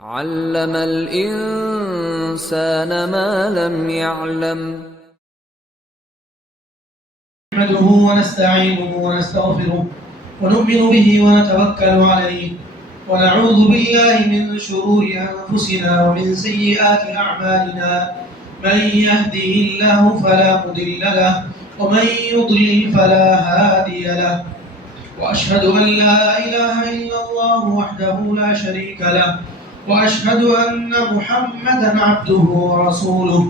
علم الإنسان ما لم يعلم. نحمده ونستعينه ونستغفره ونؤمن به ونتوكل عليه ونعوذ بالله من شرور أنفسنا ومن سيئات أعمالنا. من يهده الله فلا مضل له ومن يضلل فلا هادي له، وأشهد أن لا إله إلا الله وحده لا شريك له، وأشهد أن محمدا عبده ورسوله.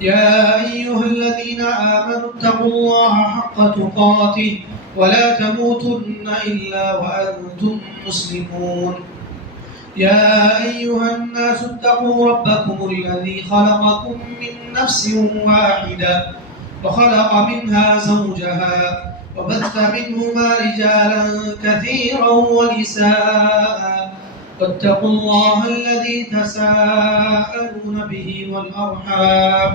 يا أيها الذين آمنوا اتقوا الله حق تقاته ولا تموتن إلا وأنتم مسلمون. يا أيها الناس اتقوا ربكم الذي خلقكم من نفس واحدة وخلق منها زوجها وبث منهما رجالا كثيرا ونساء، واتقوا الله الذي تساءلون به والأرحام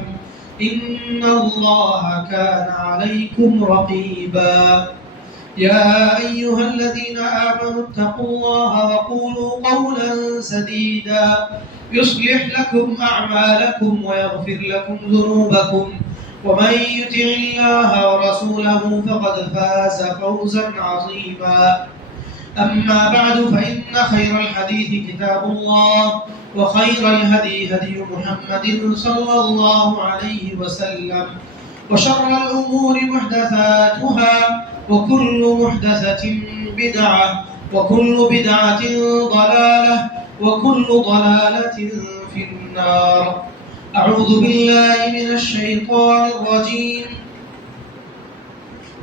إن الله كان عليكم رقيبا. يا أيها الذين آمنوا اتقوا الله وقولوا قولا سديدا يصلح لكم أعمالكم ويغفر لكم ذنوبكم، ومن يطع الله ورسوله فقد فاز فوزا عظيما. أما بعد، فإن خير الحديث كتاب الله، وخير الهدي هدي محمد صلى الله عليه وسلم، وشر الأمور محدثاتها، وكل محدثة بدعة، وكل بدعة ضلالة، وكل ضلالة في النار. أعوذ بالله من الشيطان الرجيم.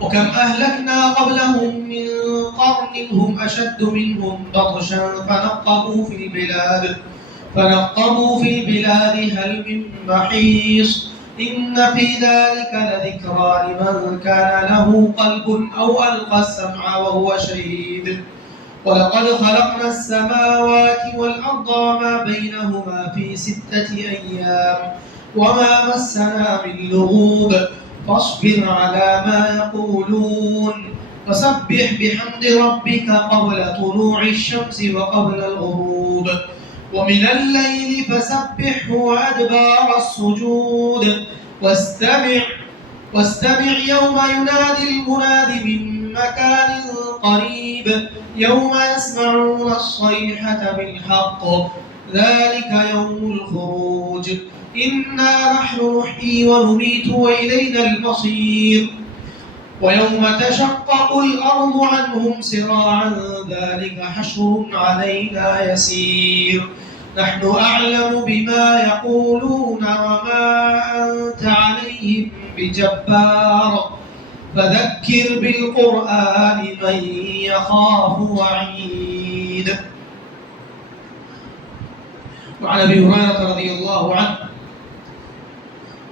وكم أهلكنا قبلهم من قرن هم أشد منهم بطشا فنقبوا في البلاد هل من محيص. إن في ذلك لذكرى لمن كان له قلب أو ألقى السمع وهو شهيد. ولقد خلقنا السماوات والأرض وما بينهما في 6 أيام وما مسنا من لغوب. فاصبر على ما يقولون وسبح بحمد ربك قبل طلوع الشمس وقبل الغروب، ومن الليل فسبحه وأدبار السجود. واستمع يوم ينادي المناد من مكان قريب، يوم يسمعون الصيحة بالحق، ذلك يوم الخروج. إنا نحن نحيي ونميت وإلينا المصير. ويوم تشقق الأرض عنهم سراعا ذلك حشر علينا يسير. نحن أعلم بما يقولون وما أنت عليهم بجبار، فذكر بالقرآن من يخاف وعيد. وعن أبي هريرة رضي الله عنه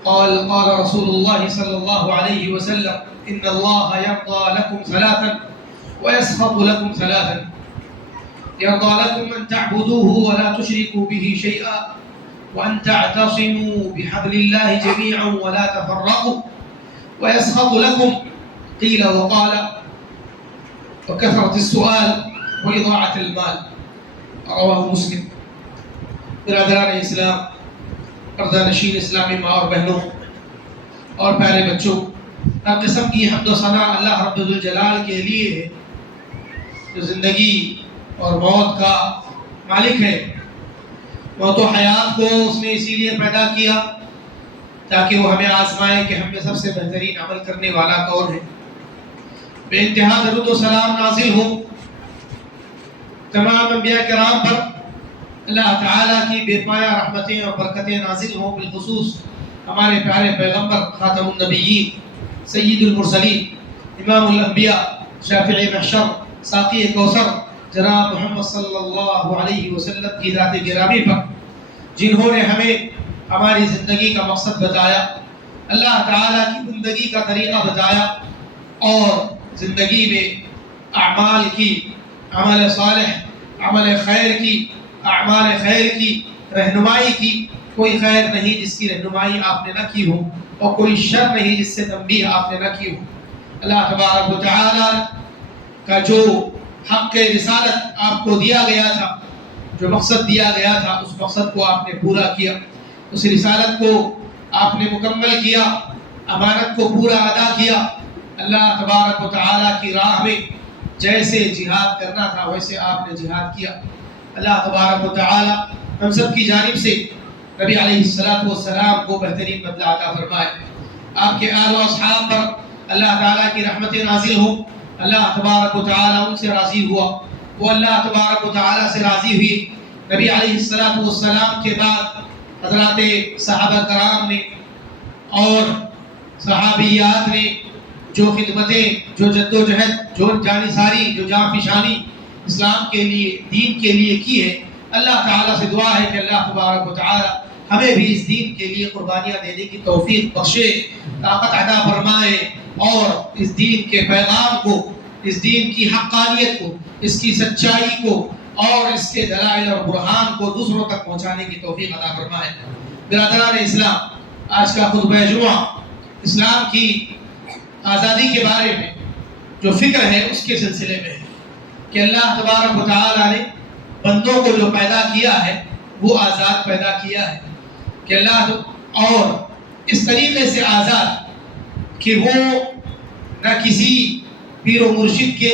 قال قال رسول الله صلى الله عليه وسلم: إن الله يرضى لكم 3 ويسخط لكم 3. يرضى لكم أن تعبدوه ولا تشركوا به شيئا، وأن تعتصموا بحبل الله جميعا ولا تفرقوا. ويسخط لكم قيل وقال وكثرة السؤال وإضاعة المال. رواه مسلم. برادران اسلام، پردہ-نشین اسلامی ماں اور بہنوں اور پیارے بچوں، ہر قسم کی حمد و ثنا اللہ رب الجلال کے لیے ہے جو زندگی اور موت کا مالک ہے۔ موت و حیات کو اس نے اسی لیے پیدا کیا تاکہ وہ ہمیں آزمائے کہ ہم میں سب سے بہترین عمل کرنے والا کون ہے۔ بے انتہا درود و سلام نازل ہو تمام انبیاء کرام پر، اللہ تعالیٰ کی بے پایہ رحمتیں اور برکتیں نازل ہوں، بالخصوص ہمارے پیارے پیغمبر خاتم النبیین سید المرسلین امام الانبیاء شافع محشر ساقی کوثر جناب محمد صلی اللہ علیہ وسلم کی ذات گرامی پر، جنہوں نے ہمیں ہماری زندگی کا مقصد بتایا، اللہ تعالیٰ کی بندگی کا طریقہ بتایا، اور زندگی میں اعمال کی، عمل صالح، عمل خیر کی، اعمال خیر کی رہنمائی کی۔ کوئی خیر نہیں جس کی رہنمائی آپ نے نہ کی ہو، اور کوئی شر نہیں جس سے تنبیہ آپ نے نہ کی ہو۔ اللہ تبارک و تعالی کا جو حق رسالت آپ کو دیا گیا تھا، جو مقصد دیا گیا تھا اس مقصد کو آپ نے پورا کیا، اس رسالت کو آپ نے مکمل کیا، امانت کو پورا ادا کیا۔ اللہ تبارک و تعالیٰ کی راہ میں جیسے جہاد کرنا تھا ویسے آپ نے جہاد کیا۔ اللہ تبارک و تعالیٰ ہم سب کی جانب سے نبی علیہ السلام کو بہترین بدلہ عطا فرمائے، آپ کے آل و اصحاب پر اللہ تعالیٰ کی رحمتیں نازل ہوں۔ اللہ تبارک و تعالیٰ ان سے راضی ہوا، وہ اللہ تبارک و تعالیٰ سے راضی ہوئی۔ نبی علیہ السلام کے بعد حضرات صحابہ کرام نے اور صحابیات نے جو خدمتیں، جو جدوجہد، جو جانثاری، جو جانفشانی اسلام کے لیے، دین کے لیے کی ہے، اللہ تعالیٰ سے دعا ہے کہ اللہ تبارک و تعالیٰ ہمیں بھی اس دین کے لیے قربانیاں دینے کی توفیق بخشے، طاقت عطا فرمائے، اور اس دین کے پیغام کو، اس دین کی حقانیت کو، اس کی سچائی کو اور اس کے دلائل اور برہان کو دوسروں تک پہنچانے کی توفیق عطا فرمائے۔ برادران اسلام، آج کا خطبہ جمعہ اسلام کی آزادی کے بارے میں جو فکر ہے اس کے سلسلے میں ہے کہ اللہ تبارک و تعالیٰ نے بندوں کو جو پیدا کیا ہے وہ آزاد پیدا کیا ہے، کہ اللہ اور اس طریقے سے آزاد کہ وہ نہ کسی پیر و مرشد کے،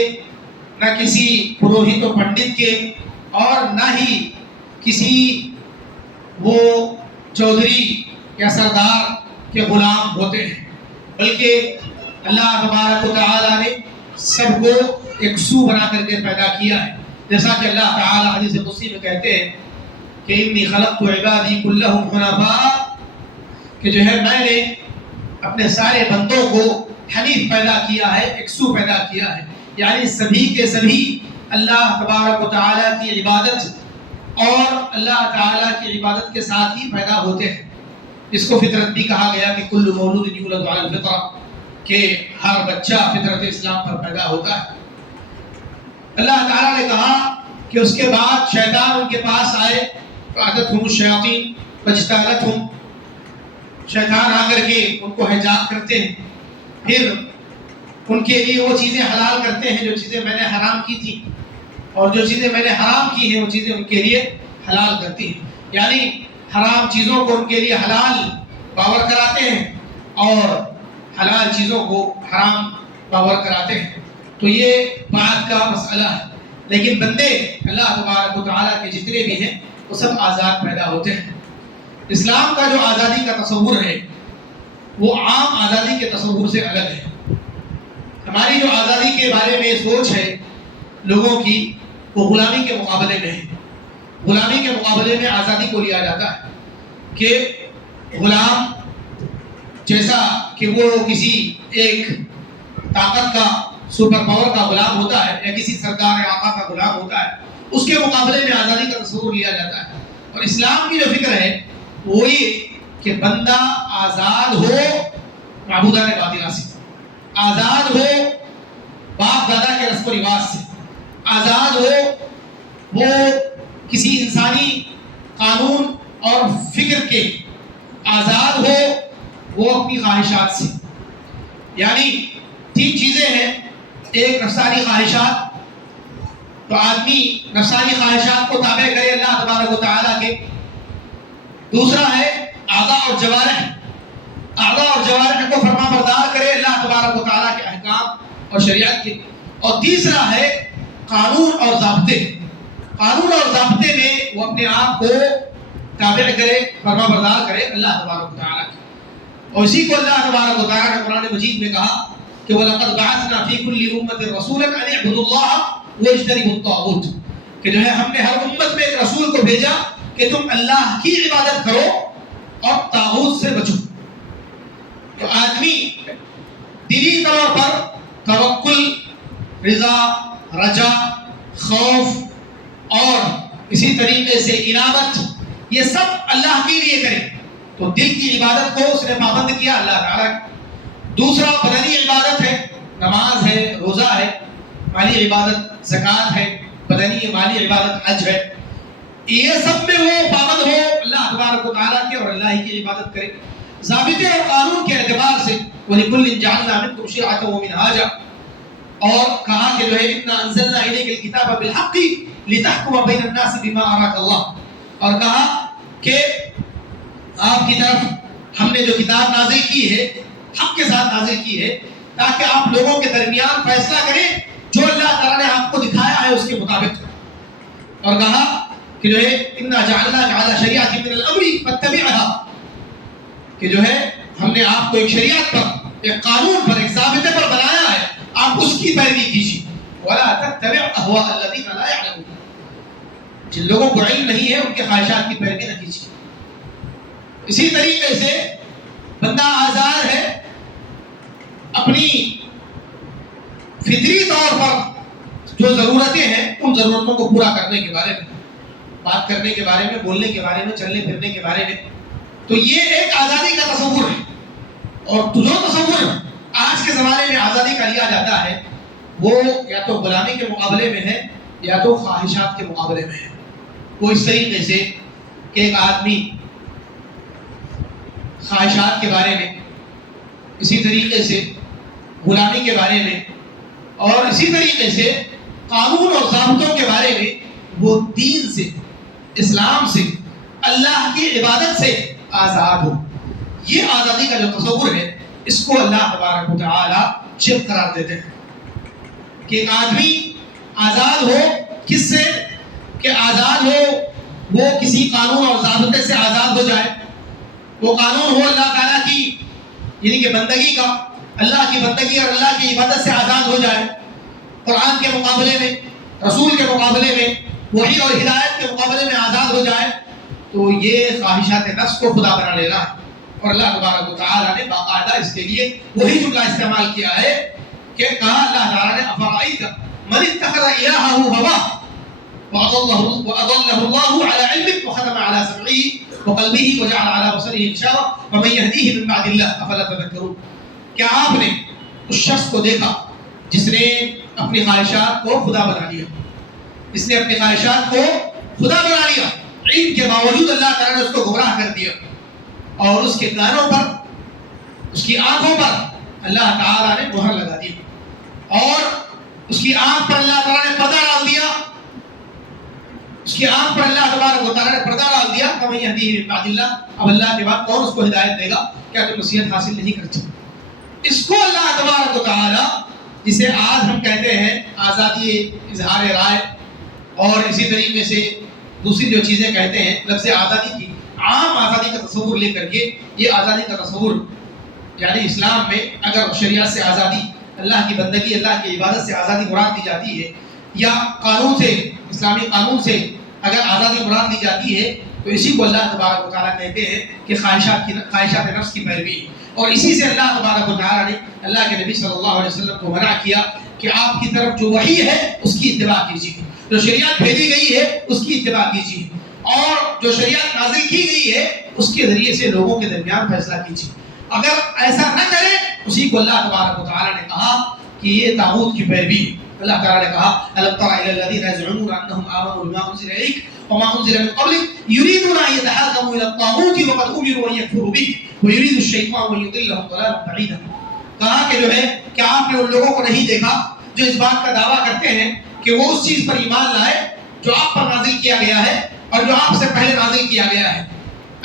نہ کسی پروہت و پنڈت کے، اور نہ ہی کسی وہ چودھری یا سردار کے غلام ہوتے ہیں، بلکہ اللہ تبارک و تعالیٰ نے سب کو ایک سو بنا کر کے پیدا کیا ہے، جیسا کہ اللہ تعالیٰ حدیث قدسی میں کہتے ہیں کہ انی خلقت عبادی کلہم حنفاء، کہ جو ہے میں نے اپنے سارے بندوں کو حنیف پیدا کیا ہے، ایک سو پیدا کیا ہے، یعنی سبھی کے سبھی اللہ تبارک و تعالیٰ کی عبادت اور اللہ تعالیٰ کی عبادت کے ساتھ ہی پیدا ہوتے ہیں۔ اس کو فطرت بھی کہا گیا کہ کل مولود یولد علی الفطرہ، کہ ہر بچہ فطرت اسلام پر پیدا ہوتا ہے۔ اللہ تعالیٰ نے کہا کہ اس کے بعد شیطان ان کے پاس آئے، فَأَتَتْهُمُ الشَّيَاطِينُ فَاجْتَالَتْهُمْ، شیطان آ کر کے ان کو حجاب کرتے ہیں، پھر ان کے لیے وہ چیزیں حلال کرتے ہیں جو چیزیں میں نے حرام کی تھی، اور جو چیزیں میں نے حرام کی ہیں وہ چیزیں ان کے لیے حلال کرتی ہیں، یعنی حرام چیزوں کو ان کے لیے حلال باور کراتے ہیں اور حلال چیزوں کو حرام باور کراتے ہیں۔ تو یہ بات کا مسئلہ ہے، لیکن بندے اللہ تبارک و تعالیٰ کے جتنے بھی ہیں وہ سب آزاد پیدا ہوتے ہیں۔ اسلام کا جو آزادی کا تصور ہے وہ عام آزادی کے تصور سے الگ ہے۔ ہماری جو آزادی کے بارے میں سوچ ہے لوگوں کی، وہ غلامی کے مقابلے میں ہے۔ غلامی کے مقابلے میں آزادی کو لیا جاتا ہے کہ غلام جیسا کہ وہ کسی ایک طاقت کا، سپر پاور کا غلام ہوتا ہے، یا کسی سردار آقا کا غلام ہوتا ہے، اس کے مقابلے میں آزادی کا تصور لیا جاتا ہے۔ اور اسلام کی جو فکر ہے وہ یہ کہ بندہ آزاد ہو معبودان باطلہ سے، آزاد ہو باپ دادا کے رسم و رواج سے، آزاد ہو وہ کسی انسانی قانون اور فکر کے، آزاد ہو وہ اپنی خواہشات سے۔ یعنی تین چیزیں ہیں، ایک نفسانی خواہشات، تو آدمی نفسانی خواہشات کو تابع کرے اللہ تبارک و تعالیٰ کے۔ دوسرا ہے اعضاء اور جوارح، اعضاء اور جوارح کو فرما بردار کرے اللہ تبارک و تعالیٰ کے احکام اور شریعت کے۔ اور تیسرا ہے قانون اور ضابطے، قانون اور ضابطے میں وہ اپنے آپ کو تابع کرے، فرما بردار کرے اللہ تبارک و تعالیٰ کے۔ اور اسی کو اللہ تبارک و تعالیٰ نے قرآن مجید میں کہا کہ وَلَقَدْ بَعَثْنَا فِي كُلِّ أُمَّةٍ رَسُولًا أَنِ اعْبُدُوا اللَّهَ وَاجْتَنِبُوا الطَّاغُوتَ، کہ جو ہے ہم نے ہر امت میں ایک رسول کو بھیجا کہ تم اللہ کی عبادت کرو اور طاغوت سے بچو۔ تو آدمی دلی طور پر توکل، رضا، رجا، خوف اور اسی طریقے سے انابت، یہ سب اللہ کے لیے کرے، تو دل کی عبادت کو اس نے پابند کیا اللہ تعالیٰ۔ دوسرا بدنی عبادت ہے، نماز ہے، روزہ ہے، مالی عبادت زکوٰۃ ہے، بدنی مالی عبادت حج ہے، یہ سب میں وہ پابند ہو اللہ تبارک و تعالیٰ کے اور اللہ کی عبادت کرے۔ ضابطے اور قانون کے اعتبار سے وَلِكُلٍّ جَعَلْنَا مِنكُمْ شِرْعَةً وَمِنْهَاجًا، اور کہا کہ جو ہے اِنَّا أَنزَلْنَا إِلَيْكَ الْكِتَابَ بِالْحَقِّ لتحكم بين الناس بما أراك الله، اور کہا کہ آپ کی طرف ہم نے جو کتاب نازل کی ہے حق کے ساتھ نازل کی ہے تاکہ آپ لوگوں کے درمیان فیصلہ کریں جو اللہ تعالیٰ نے آپ کو دکھایا ہے اس کے مطابق، اور کہا کہ جو ہے انا جعلناک علی شریعۃ من الامر فاتبعها، کہ جو ہے ہم نے آپ کو ایک شریعت پر، ایک قانون پر، ایک ضابطے پر بنایا ہے، آپ اس کی پیروی کیجیے۔ ولا تتبع اهواء الذين لا يعلمون، جن لوگوں کو علم نہیں ہے ان کے خواہشات کی پیروی نہ کیجیے۔ اسی طریقے سے بندہ آزاد ہے اپنی فطری طور پر جو ضرورتیں ہیں ان ضرورتوں کو پورا کرنے کے بارے میں، بات کرنے کے بارے میں، بولنے کے بارے میں، چلنے پھرنے کے بارے میں، تو یہ ایک آزادی کا تصور ہے۔ اور جو تصور آج کے زمانے میں آزادی کا لیا جاتا ہے وہ یا تو غلامی کے مقابلے میں ہے یا تو خواہشات کے مقابلے میں ہے۔ وہ اس طریقے سے کہ ایک آدمی خواہشات کے بارے میں، اسی طریقے سے غلامی کے بارے میں، اور اسی طریقے سے قانون اور ضابطوں کے بارے میں وہ دین سے، اسلام سے، اللہ کی عبادت سے آزاد ہو۔ یہ آزادی کا جو تصور ہے اس کو اللہ تبارک و تعالی شرک قرار دیتے ہیں کہ ایک آدمی آزاد ہو، کس سے؟ کہ آزاد ہو وہ کسی قانون اور ضابطے سے آزاد ہو جائے، وہ قانون ہو اللہ تعالیٰ کی یعنی کہ بندگی کا، اللہ کی بندگی اور اللہ کی عبادت سے آزاد ہو جائے، قرآن کے مقابلے میں، رسول کے مقابلے میں، وحی اور ہدایت کے مقابلے میں آزاد ہو جائے، تو یہ خواہشات نفس کو خدا بنا لینا ہے۔ اور اللہ تبارک و تعالیٰ نے باقاعدہ اس کے لیے وہی جملہ استعمال کیا ہے کہ کہا اللہ تعالیٰ نے افرأیت من اتخذ الہہ ہواہ وأضله الله على علم وختم على سمعه وقلبه وجعل على بصره غشاوة ومن يهديه من بعد الله أفلا تذكرون، کیا آپ نے اس شخص کو دیکھا جس نے اپنی خواہشات کو خدا بنا لیا، جس نے اپنی خواہشات کو خدا بنا لیا، علم کے باوجود اللہ تعالیٰ نے اس کو گمراہ کر دیا، اور اس کے کانوں پر، اس کی آنکھوں پر اللہ تعالیٰ نے مہر لگا دی، اور اس کی آنکھ پر اللہ تعالیٰ نے پردہ ڈال دیا، اس کی آنکھ پر اللہ تبارک و تعالیٰ نے پردہ ڈال دیا۔ فمن یہدیہ من بعد اللہ، اب اللہ کے بعد کون اس کو ہدایت دے گا؟ کیا تم نصیحت حاصل نہیں کرتے؟ اس کو اللہ تبارک و تعالیٰ، جسے آج ہم کہتے ہیں آزادی اظہار رائے، اور اسی طریقے سے دوسری جو چیزیں کہتے ہیں، لفظ آزادی کی عام آزادی کا تصور لے کر کے، یہ آزادی کا تصور یعنی اسلام میں اگر شریعت سے آزادی، اللہ کی بندگی، اللہ کی عبادت سے آزادی مراد دی جاتی ہے، یا قانون سے، اسلامی قانون سے اگر آزادی مراد دی جاتی ہے، تو اسی کو اللہ تبارک و تعالیٰ کہتے ہیں کہ خواہشات نفس کی پیروی، اور اسی سے اللہ تبارک و تعالیٰ نے اللہ کے نبی صلی اللہ علیہ وسلم کو منع کیا کہ آپ کی طرف جو وحی ہے اس کی اتباع کیجیے، جو شریعت بھیجی گئی ہے اس کی اتباع کیجیے، اور جو شریعت نازل کی گئی ہے اس کے ذریعے سے لوگوں کے درمیان فیصلہ کیجیے۔ اگر ایسا نہ کرے اسی کو اللہ تبارک و تعالیٰ نے کہا کہ یہ طاغوت کی پیروی ہے۔ اللہ تعالیٰ نے کہا أَلَمْ تَرَ إِلَى الَّذِينَ يَزْعُمُونَ أَنَّهُمْ آمَنُوا بِمَا أُنزِلَ إِلَيْكَ وَمَا أُنزِلَ مِن قَبْلِكَ يُرِيدُونَ أَن يَتَحَاكَمُوا إِلَى الطَّاغُوتِ وَقَدْ أُمِرُوا أَن يَكْفُرُوا بِهِ وَيُرِيدُ الشَّيْطَانُ أَن يُضِلَّهُمْ ضَلَالًا بَعِيدًا۔ کہا کہ جو ہے کہ آپ نے ان لوگوں کو نہیں دیکھا جو اس بات کا دعویٰ کرتے ہیں کہ وہ اس چیز پر ایمان لائے جو آپ پر نازل کیا گیا ہے اور جو آپ سے پہلے نازل کیا گیا ہے،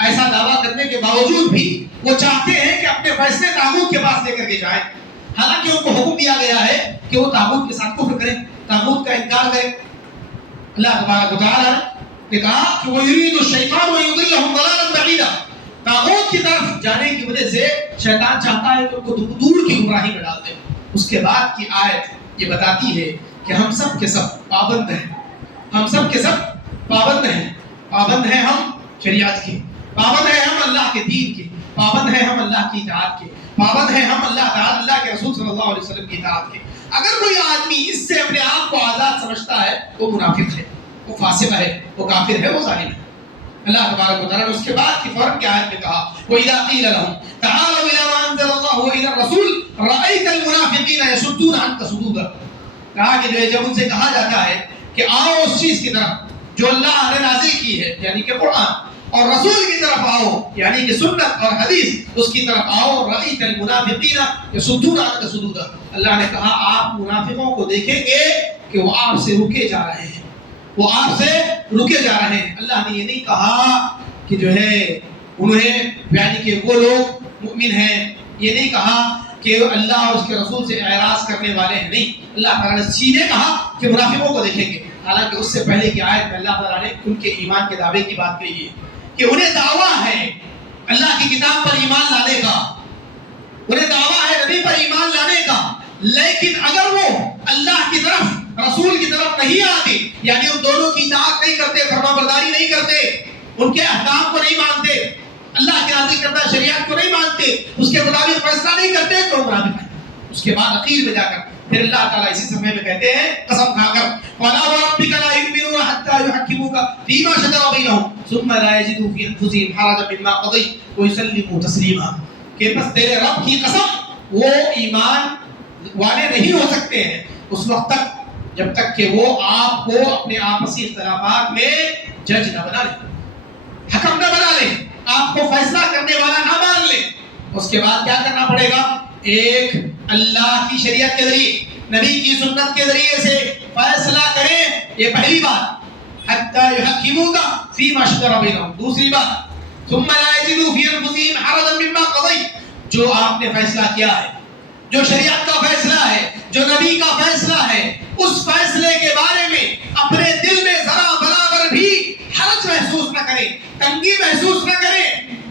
ایسا دعویٰ کرنے کے باوجود بھی وہ چاہتے ہیں کہ اپنے فیصلے طاغوت کے پاس لے کر کے جائیں، حالانکہ ان کو حکم دیا گیا ہے کہ وہ طاغوت کے ساتھ کفر کریں، طاغوت کا انکار کریں۔ اللہ تبارک و تعالیٰ نے کہا کہ وَيُرِيدُ الشَّيْطَانُ أَن يُضِلَّهُمْ ضَلَالًا بَعِيدًا، طاغوت کی طرف جانے کی وجہ سے شیطان چاہتا ہے کہ ان کو دور کی گمراہی میں ڈال دے۔ اس کے بعد کی آیت یہ بتاتی ہے کہ ہم سب کے سب پابند ہیں، ہم سب کے سب پابند ہیں، پابند ہیں ہم شریعت کے، پابند ہیں ہم اللہ کے دین کے، پابند ہیں ہم اللہ کی اطاعت کے، پابند ہیں ہم اللہ تعالی اللہ کے رسول صلی اللہ علیہ وسلم کی اطاعت کے۔ اگر کوئی آدمی اس سے اپنے آپ کو آزاد سمجھتا ہے وہ منافق ہے، وہ فاسق ہے، وہ کافر ہے، وہ ظالم ہے۔ اللہ تبارک و تعالیٰ نے اس کے بعد کی فوراً کی آیت میں کہا وَإِذَا قِيلَ لَهُمْ تَعَالَوْا إِلَىٰ مَا أَنزَلَ اللَّهُ وَإِلَى الرَّسُولِ رَأَيْتَ الْمُنَافِقِينَ يَصُدُّونَ عَنكَ صُدُودًا، کہا کہ جو ہے جب ان سے کہا جاتا ہے کہ آؤ اس چیز کی طرف جو اللہ نے نازل کی ہے یعنی کہ قرآن، اور رسول کی طرف آؤ یعنی کہ سنت اور حدیث، اس کی طرف آؤ، رأیت المنافقین یصدون عنک صدودا، اللہ نے کہا آپ منافقوں کو دیکھیں گے کہ وہ آپ سے رکے جا رہے ہیں، وہ آپ سے رکے جا رہے ہیں. اللہ نے یہ نہیں کہا کہ جو ہے انہیں یعنی کہ وہ لوگ مؤمن ہیں، یہ نہیں کہا کہ اللہ اور اس کے رسول سے اعراض کرنے والے ہیں، نہیں. اللہ تعالیٰ نے سیدھے کہا کہ منافقوں کو دیکھیں گے. حالانکہ اس سے پہلے کی آیت میں اللہ تعالیٰ نے ان کے ایمان کے دعوے کی بات کہی ہے کہ انہیں دعویٰ ہے اللہ کی کتاب پر ایمان لانے کا، انہیں دعویٰ ہے نبی پر ایمان لانے کا، لیکن اگر وہ اللہ کی طرف رسول کی طرف نہیں آتے، یعنی ان دونوں کی اطاعت نہیں کرتے، فرمانبرداری نہیں کرتے، ان کے احکام کو نہیں مانتے، اللہ کے نازل کردہ شریعت کو نہیں مانتے، اس کے مطابق فیصلہ نہیں کرتے، تو منافق ہیں. اس کے بعد اخیر میں جا کر پھر اللہ تعالیٰ اسی صفحے میں کہتے ہیں قسم کھا کر وَلَا وَرَبِّكَ لَا يُؤْمِنُونَ حَتَّى يُحَكِّمُوكَ فِيمَا شَجَرَ بَيْنَهُمْ ثُمَّ لَا يَجِدُوا فِي أَنفُسِهِمْ حَرَجًا مِّمَّا قَضَيْتَ وَيُسَلِّمُوا تَسْلِيمًا. کہ بس تیرے رب کی قسم وہ ایمان والے نہیں ہو سکتے ہیں اس وقت تک جب تک کہ وہ آپ کو اپنے آپسی اختلافات میں جج نہ بنا لے، حکم نہ بنا لے، آپ کو فیصلہ کرنے والا نہ مان لے. اس کے بعد کیا کرنا پڑے گا؟ ایک اللہ کی شریعت کے ذریعے، نبی کی سنت کے ذریعے سے فیصلہ کریں. یہ پہلی بات. حتی یحکموک فیما شجر بینہم. دوسری بات ثم لا یجدوا فی انفسہم حرجا مما قضیت. جو آپ نے فیصلہ کیا ہے، جو شریعت کا فیصلہ ہے، جو نبی کا فیصلہ ہے، اس فیصلے کے بارے میں اپنے دل میں ذرا برابر بھی حرج محسوس نہ کریں، تنگی محسوس نہ کریں.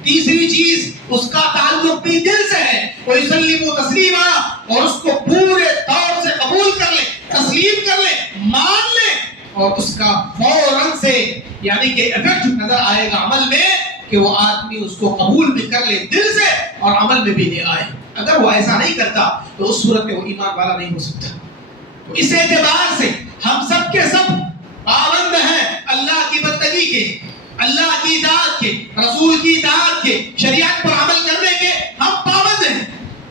تیسری چیز اس کا تعلق بھی دل سے ہے. وَيُسَلِّمُوا تَسْلِيمًا. اور اس کو پورے طور سے قبول کر لیں، تسلیم کر لیں، مان لیں، اور اس کا فوراً سے یعنی کہ ایفیکٹ نظر آئے گا عمل میں کہ وہ آدمی اس کو قبول بھی کر لے دل سے اور عمل میں بھی لے آئے. اگر وہ ایسا نہیں کرتا تو اس صورت میں وہ ایمان والا نہیں ہو سکتا. تو اس اعتبار سے ہم سب کے سب پابند ہیں اللہ کی بندگی کے، اللہ کی اطاعت کے، رسول کی اطاعت کے، شریعت پر عمل کرنے کے ہم پابند ہیں.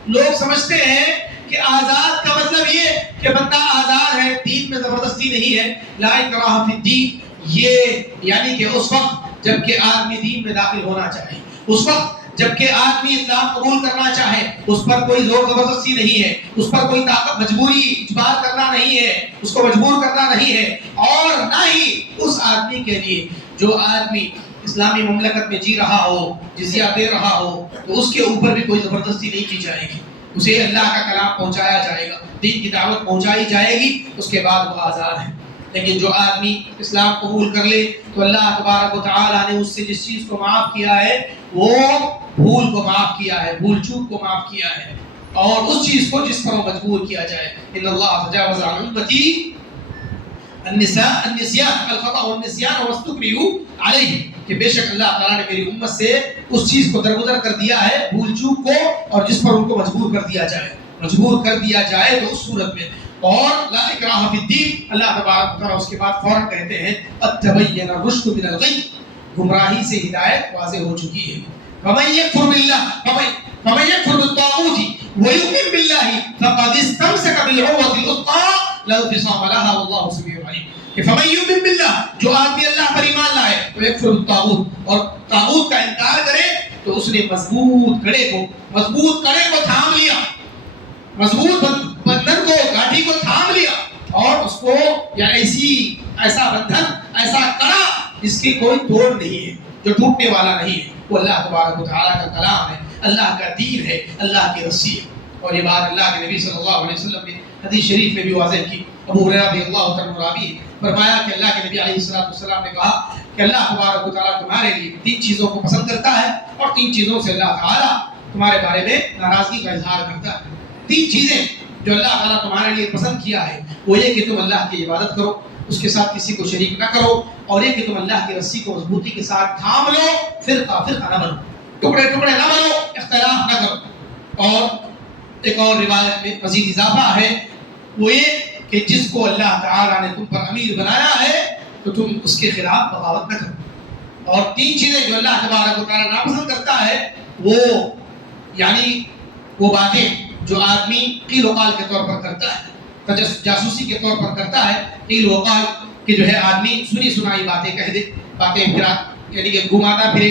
لوگ سمجھتے ہیں کہ آزاد کا مطلب یہ کہ بندہ آزاد ہے، دین میں زبردستی نہیں ہے. لا اکراہ فی الدین، یہ یعنی کہ اس وقت جب کہ آدمی دین میں داخل ہونا چاہے، اس وقت جب کہ آدمی اسلام قبول کرنا چاہے، اس پر کوئی زور زبردستی نہیں ہے، اس پر کوئی طاقت مجبوری اجبار کرنا نہیں ہے، اس کو مجبور کرنا نہیں ہے. اور نہ ہی اس آدمی کے لیے جو آدمی اسلامی مملکت میں جی رہا ہو، جزیہ دے رہا ہو، تو اس کے اوپر بھی کوئی زبردستی نہیں کی جائے گی. اسے اللہ کا کلام پہنچایا جائے گا، دین کی دعوت پہنچائی جائے گی، اس کے بعد وہ آزاد ہے. لیکن جو آدمی اسلام قبول کر لے تو اللہ تبارک و تعالیٰ نے اس سے جس چیز کو معاف کیا ہے وہ بھول کو معاف کیا ہے، بھول چوک کو معاف کیا ہے، اور اس چیز کو جس پر وہ مجبور کیا جائے. ان اللہ تجاوز عن امتی النسیان الخطا والنسیان واستکرہوا علیہ. کہ بے شک اللہ تعالیٰ نے میری امت سے اس چیز کو درگزر کر دیا ہے، بھول چوک کو، اور جس پر ان کو مجبور کر دیا جائے، مجبور کر دیا جائے تو اس صورت میں. اور لا اکراہ فی الدین، اللہ تبارک و تعالیٰ اس کے بعد فوراً کہتے ہیں قد تبین الرشد من الغی، گمراہی سے ہدایت واضح ہو چکی ہے. فمن یکفر باللہ فمن یکفر بالطاغوت ویؤمن باللہ فقد استمسک بالعروۃ الوثقی لا انفصام لها واللہ سمیع علیم. کہ فمن یؤمن باللہ، جو آدمی اللہ پر ایمان لائے، ویکفر بالطاغوت، اور طاغوت کا انکار کرے، تو اس نے مضبوط کڑے کو تھام لیا، مضبوط بندھن کو، گاٹھی کو تھام لیا، اور اس کو یا ایسا بندھن، ایسا کڑا جس کی کوئی توڑ نہیں ہے، جو ٹوٹنے والا نہیں ہے. وہ اللہ تبارک و تعالیٰ کا کلام ہے، اللہ کا دین ہے، اللہ کی رسی ہے. اور یہ بات اللہ کے نبی صلی اللہ علیہ وسلم نے حدیث شریف میں بھی واضح کی. ابو ہریرہ رضی اللہ تعالیٰ عنہ فرمایا کہ اللہ کے نبی علیہ السلام نے کہا کہ اللہ تبارک و تعالیٰ تمہارے لیے 3 چیزوں کو پسند کرتا ہے، اور 3 چیزوں سے اللہ تعالیٰ تمہارے بارے میں ناراضگی کا اظہار کرتا ہے. 3 چیزیں جو اللہ تعالیٰ تمہارے لیے پسند کیا ہے وہ یہ کہ تم اللہ کی عبادت کرو، اس کے ساتھ کسی کو شریک نہ کرو، اور یہ کہ تم اللہ کی رسی کو مضبوطی کے ساتھ تھام لو، فرقہ نہ بنو، ٹکڑے نہ بنو، اختلاف نہ کرو. اور ایک اور روایت میں مزید اضافہ ہے، وہ یہ کہ جس کو اللہ تعالیٰ نے تم پر امیر بنایا ہے تو تم اس کے خلاف بغاوت نہ کرو. اور 3 چیزیں جو اللہ تبارک و تعالیٰ ناپسند کرتا ہے وہ یعنی وہ باتیں جو آدمی قیل و قال کے طور پر کرتا ہے، جاسوسی کے طور پر کرتا ہے. قیل و قال کہ جو ہے آدمی سنی سنائی باتیں کہہ دے، باتیں پھرا یعنی کہ گھماتا پھرے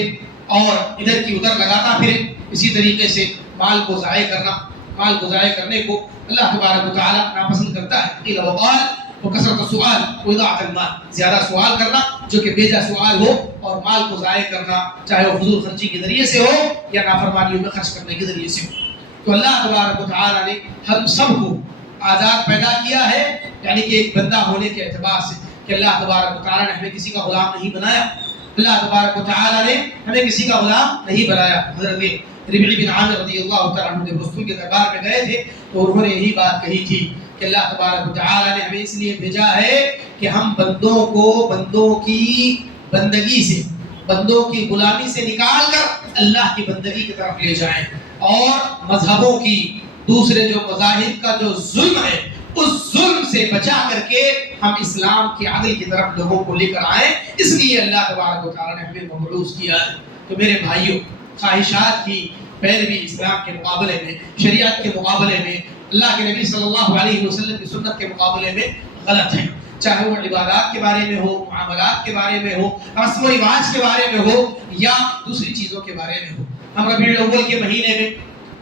اور ادھر کی ادھر لگاتا پھرے. اسی طریقے سے مال کو ضائع کرنے کو اللہ تبارک و تعالیٰ ناپسند کرتا ہے. قیل و قال وکثرت السؤال واضاعة المال، زیادہ سوال کرنا جو کہ بیجا سوال ہو، اور مال کو ضائع کرنا چاہے وہ فضول خرچی کے ذریعے سے ہو یا نافرمانیوں میں خرچ کرنے کے ذریعے سے ہو۔ تو اللہ تبارک و تعالیٰ نے ہم سب کو آزاد پیدا کیا ہے، یعنی کہ ایک بندہ ہونے کے اعتبار سے، کہ اللہ تبارک و تعالیٰ نے ہمیں کسی کا غلام نہیں بنایا، اللہ تبارک و تعالیٰ نے ہمیں کسی کا غلام نہیں بنایا۔ حضرت ربعی بن عامر رضی اللہ تعالیٰ عنہ جب رسول کے دربار میں گئے تھے تو انہوں نے یہی بات کہی تھی کہ اللہ تبارک و تعالیٰ نے ہمیں اس لیے بھیجا ہے کہ ہم بندوں کو بندوں کی بندگی سے، بندوں کی غلامی سے نکال کر اللہ کی بندگی کی طرف لے جائیں، اور مذہبوں کی، دوسرے جو مذاہب کا جو ظلم ہے اس ظلم سے بچا کر کے ہم اسلام کے عدل کی طرف لوگوں کو لے کر آئیں۔ اس لیے اللہ تبارک و تعالیٰ نے ہمیں مبعوث کیا ہے۔ تو میرے بھائیوں، خواہشات کی پیروی اسلام کے مقابلے میں، شریعت کے مقابلے میں، اللہ کے نبی صلی اللہ علیہ وسلم کی سنت کے مقابلے میں غلط ہے، چاہے وہ عبادات کے بارے میں ہو، معاملات کے بارے میں ہو، رسم و رواج کے بارے میں ہو، یا دوسری چیزوں کے بارے میں ہو۔ ہم ربیع الاول کے مہینے میں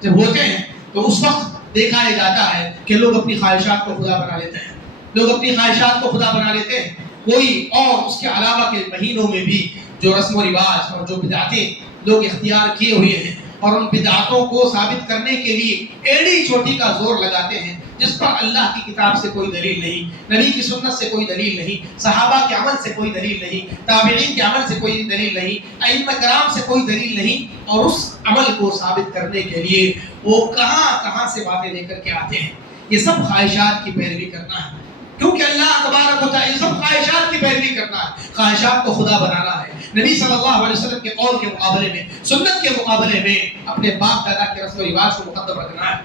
جب ہوتے ہیں تو اس وقت دیکھا جاتا ہے کہ لوگ اپنی خواہشات کو خدا بنا لیتے ہیں، لوگ اپنی خواہشات کو خدا بنا لیتے ہیں۔ کوئی اور اس کے علاوہ کے مہینوں میں بھی جو رسم و رواج اور جو بدعتیں لوگ اختیار کیے ہوئے ہیں، اور ان بدعتوں کو ثابت کرنے کے لیے ایڑی چوٹی کا زور لگاتے ہیں، جس پر اللہ کی کتاب سے کوئی دلیل نہیں، نبی کی سنت سے کوئی دلیل نہیں، صحابہ کے عمل سے کوئی دلیل نہیں، تابعین کے عمل سے کوئی دلیل نہیں، ائمہ کرام سے کوئی دلیل نہیں، اور اس عمل کو ثابت کرنے کے لیے وہ کہاں سے باتیں لے کر کے آتے ہیں۔ یہ سب خواہشات کی پیروی کرنا ہے، کیونکہ اللہ تبارک و تعالیٰ سب خواہشات کی پیروی کرنا ہے، خواہشات کو خدا بنانا ہے۔ نبی صلی اللہ علیہ وسلم کے قول کے مقابلے میں، سنت کے مقابلے میں اپنے باپ دادا کے رسم و رواج کو مقدم رکھنا ہے،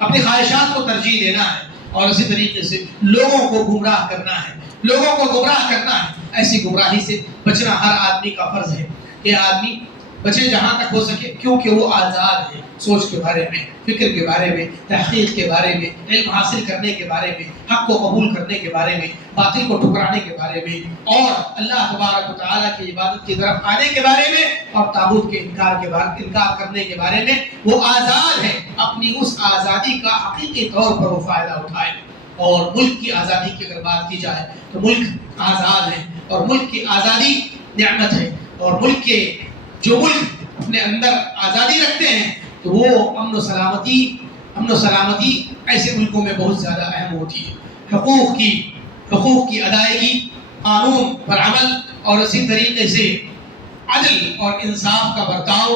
اپنی خواہشات کو ترجیح دینا ہے، اور اسی طریقے سے لوگوں کو گمراہ کرنا ہے، لوگوں کو گمراہ کرنا ہے۔ ایسی گمراہی سے بچنا ہر آدمی کا فرض ہے کہ آدمی بچے جہاں تک ہو سکے، کیونکہ وہ آزاد ہے سوچ کے بارے میں، فکر کے بارے میں، تحقیق کے بارے میں، علم حاصل کرنے کے بارے میں، حق کو قبول کرنے کے بارے میں، باطل کو ٹھکرانے کے بارے میں، اور اللہ تبارک و تعالیٰ کی عبادت کی طرف آنے کے بارے میں، اور طاغوت کے انکار کرنے کے بارے میں وہ آزاد ہے۔ اپنی اس آزادی کا حقیقی طور پر وہ فائدہ اٹھائے۔ اور ملک کی آزادی کی اگر بات کی جائے تو ملک آزاد ہے، اور ملک کی آزادی نعمت ہے، اور ملک کے جو ملک اپنے اندر آزادی رکھتے ہیں تو وہ امن و سلامتی ایسے ملکوں میں بہت زیادہ اہم ہوتی ہے۔ حقوق کی ادائیگی، قانون پر عمل، اور اسی طریقے سے عدل اور انصاف کا برتاؤ،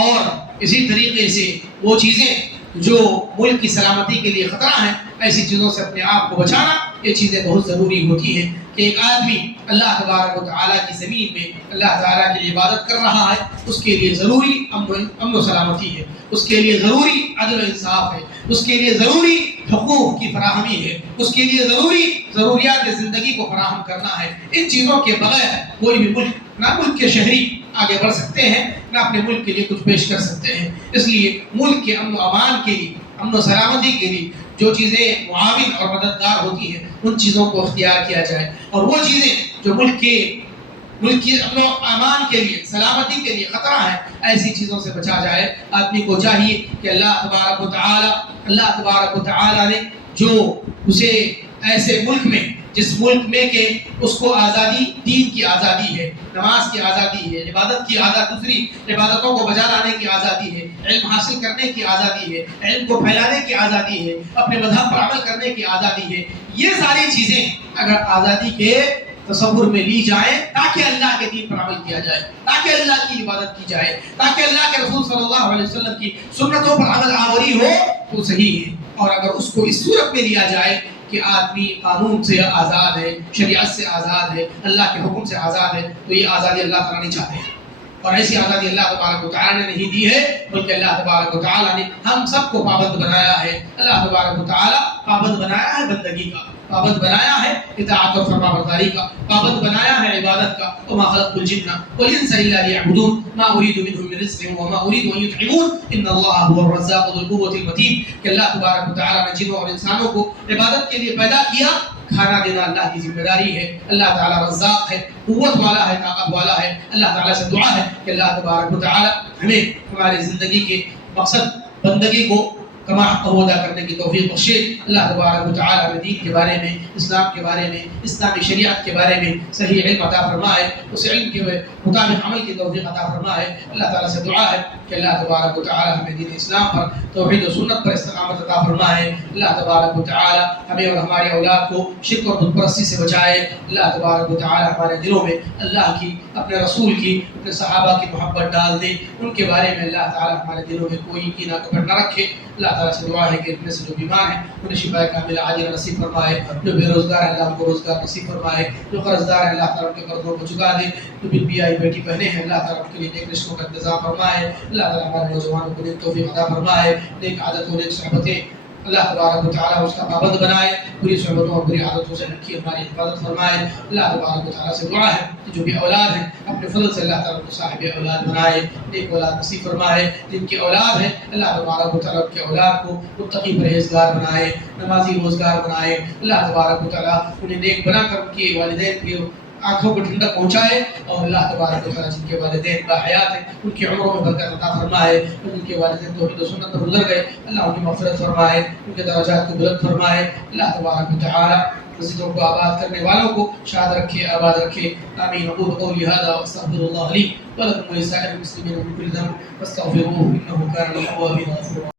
اور اسی طریقے سے وہ چیزیں جو ملک کی سلامتی کے لیے خطرہ ہیں، ایسی چیزوں سے اپنے آپ کو بچانا، یہ چیزیں بہت ضروری ہوتی ہیں کہ ایک آدمی اللہ تبارک و تعالیٰ کی زمین میں اللہ تعالیٰ کی عبادت کر رہا ہے، اس کے لیے ضروری امن و سلامتی ہے، اس کے لیے ضروری عدل و انصاف ہے، اس کے لیے ضروری حقوق کی فراہمی ہے، اس کے لیے ضروری ضروریات زندگی کو فراہم کرنا ہے۔ ان چیزوں کے بغیر کوئی بھی ملک، نہ ملک کے شہری آگے بڑھ سکتے ہیں، نہ اپنے ملک کے لیے کچھ پیش کر سکتے ہیں۔ اس لیے ملک کے امن و امان کے لیے، امن و سلامتی کے لیے جو چیزیں معاون اور مددگار ہوتی ہیں، ان چیزوں کو اختیار کیا جائے، اور وہ چیزیں جو ملک کی امن و امان کے لیے، سلامتی کے لیے خطرہ ہے، ایسی چیزوں سے بچا جائے۔ آدمی کو چاہیے کہ اللہ تبارک و تعالیٰ نے جو اسے ایسے ملک میں، جس ملک میں کہ اس کو آزادی، دین کی آزادی ہے، نماز کی آزادی ہے، عبادت کی آزادی، دوسری عبادتوں کو بجا لانے کی آزادی ہے، علم حاصل کرنے کی آزادی ہے، علم کو پھیلانے کی آزادی ہے، اپنے مذہب پر عمل کرنے کی آزادی ہے۔ یہ ساری چیزیں اگر آزادی کے تصور میں لی جائیں تاکہ اللہ کے دین پر عمل کیا جائے، تاکہ اللہ کی عبادت کی جائے، تاکہ اللہ کے رسول صلی اللہ علیہ وسلم کی سنتوں پر عمل آوری ہو تو صحیح ہے۔ اور اگر اس کو اس صورت میں لیا جائے کہ آدمی قانون سے آزاد ہے، شریعت سے آزاد ہے، اللہ کے حکم سے آزاد ہے، تو یہ آزادی اللہ تعالیٰ نہیں چاہتے ہیں، اور ایسی آزادی اللہ تبارک و تعالیٰ نے نہیں دی ہے، بلکہ اللہ تبارک و تعالیٰ نے ہم سب کو پابند بنایا ہے۔ اللہ تبارک و تعالیٰ پابند بنایا ہے بندگی کا، پابند بنایا ہے اطاعت اور فرمانبرداری کا، پابند بنایا ہے عبادت کا۔ وما خلقت الجن والانس الا ليعبدون ما اريد منهم من رزق وما اريد ان يطعمون ان الله هو الرزاق ذو القوة المتين۔ کہ اللہ تبارک و تعالیٰ نے جنوں اور انسانوں کو عبادت کے لیے پیدا کیا، کھانا دینا اللہ کی ذمہ داری ہے۔ اللہ تعالیٰ رزاق ہے، قوت والا ہے، طاقت والا ہے۔ اللہ تعالیٰ سے دعا ہے کہ اللہ تبارک و تعالیٰ ہمیں ہماری زندگی کے مقصد بندگی کو کما حق ادا کرنے کی توفیق بخشے. اللہ تبارک و تعالی ہمیں دین کے بارے میں، اسلام کے بارے میں، اسلامی شریعت کے بارے میں صحیح علم عطا فرمائے، اس علم کے مطابق عمل کی توفیق عطا فرمائے. اللہ تعالیٰ سے دعا ہے کہ اللہ تبارک و تعالی ہمیں دین اسلام پر، توحید و سنت پر استقامت عطا فرمائے. اللہ تبارک و تعالی ہمیں اور ہمارے اولاد کو شرک اور بت پرستی سے بچائے. اللہ تبارک و تعالی ہمارے دلوں میں اللہ کی، اپنے رسول کی، اپنے صحابہ کی محبت ڈال دے. ان کے بارے میں اللہ تعالی ہمارے دلوں میں کوئی کینہ کپٹ نہ رکھے. اللہ تعالیٰ سے دعا ہے کہ ان میں سے جو بیمار ہیں انہیں شفا کاملہ عاجلہ نصیب فرمائے. جو بے روزگار ہیں اللہ ان کو روزگار نصیب فرمائے. جو قرض دار ہیں اللہ تعالیٰ ان کے قرضوں کو چکا دے. جو بن بیائی بیٹی بہنیں ہیں اللہ تعالیٰ ان کے لیے نیک رشتوں کا انتظام فرمائے. اللہ تعالیٰ ہمارے نوجوانوں کو نیک توفیق عطا فرمائے، نیک عادتوں، نیک صحبتیں اللہ تبارک و تعالیٰ اس کا پابند بنائے. بری صحبتوں اور بری عادتوں سے رکھی ہماری حفاظت فرمائے. اللہ تبارک و تعالیٰ سے دعا ہے کہ جو بھی اولاد ہیں اپنے فضل سے اللہ تعالیٰ کو صاحب اولاد بنائے، نیک اولاد نصیب فرمائے. جن کی اولاد ہے اللہ تبارک و تعالیٰ کے اولاد کو متقی پرہیزگار بنائے، نمازی روزگار بنائے. اللہ تبارک و تعالیٰ انہیں نیک بنا کر ان کے والدین کی آنکھوں کو ٹھنڈک پہنچائے. اور اللہ تبارک و تعالیٰ جن کے والدین باحیات ہیں ان کی عمروں میں برکت عطا فرمائے. اور جن کے والدین توحید و سنت پر گزر گئے اللہ ان کی مغفرت فرمائے، ان کے درجات کو بلند فرمائے. اللہ تبارک و تعالیٰ مسجدوں کو آباد کرنے والوں کو شاد رکھے، آباد رکھے. آمین. اقول قولی هذا واستغفر الله لي ولكم ولسائر المسلمين من كل ذنب فاستغفروه انه كان للأوابين غفورا.